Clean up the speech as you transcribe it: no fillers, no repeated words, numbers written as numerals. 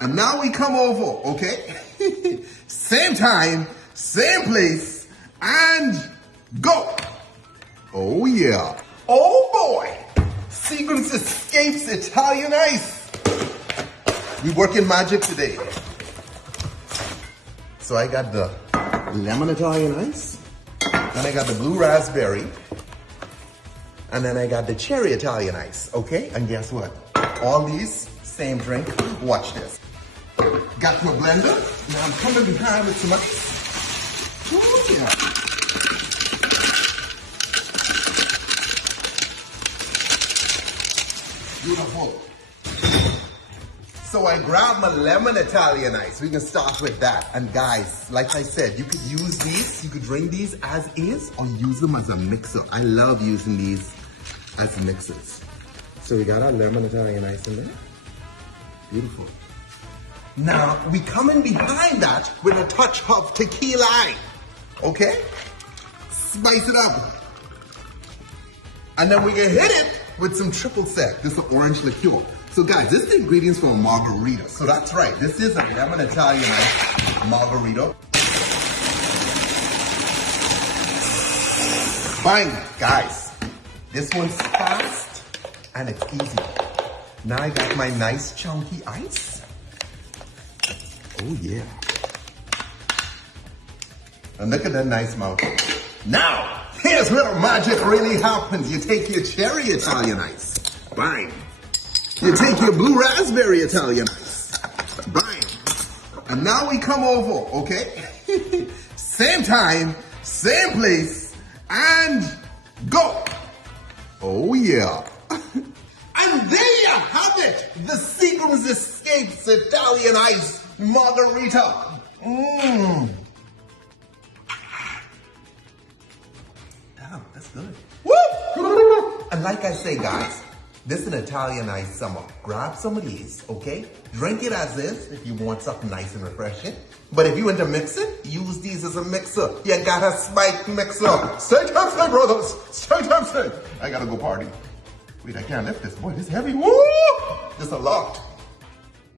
And now we come over, okay? Same time, same place, and go. Oh yeah. Oh boy. Seagram's Escapes Italian Ice. We working magic today. So I got the lemon Italian ice, then I got the blue raspberry, and then I got the cherry Italian ice, okay? And guess what? All these, same drink. Watch this. Got my blender. Now I'm coming behind with some ice. Oh yeah. Beautiful. So I grabbed my lemon Italian ice. We can start with that. And guys, like I said, you could use these, you could drink these as is or use them as a mixer. I love using these as mixers. So we got our lemon Italian ice in there. Beautiful. Now, we come in behind that with a touch of tequila, okay? Spice it up. And then we can hit it with some triple sec. This is orange liqueur. So guys, this is the ingredients for a margarita. So that's right, this is a lemon Italian ice margarita. Bang, guys. This one's fast and it's easy. Now I got my nice chunky ice. Oh yeah. And look at that nice mouth. Now, here's where the magic really happens. You take your cherry Italian ice. Bang. You take your blue raspberry Italian ice. Bang. And now we come over, okay? Same time, same place, and go. Oh yeah. And there you have it. The Seagram's Escapes Italian Ice Margarita. Damn, that's good. Woo! And like I say, guys, this is an Italian ice summer. Grab some of these, okay? Drink it as is if you want something nice and refreshing. But if you into mixing, use these as a mixer. You got a spike mixer. Stay Tipsy, brothers. Stay Tipsy. I gotta go party. Wait, I can't lift this. Boy, this is heavy. Woo! This is a lot.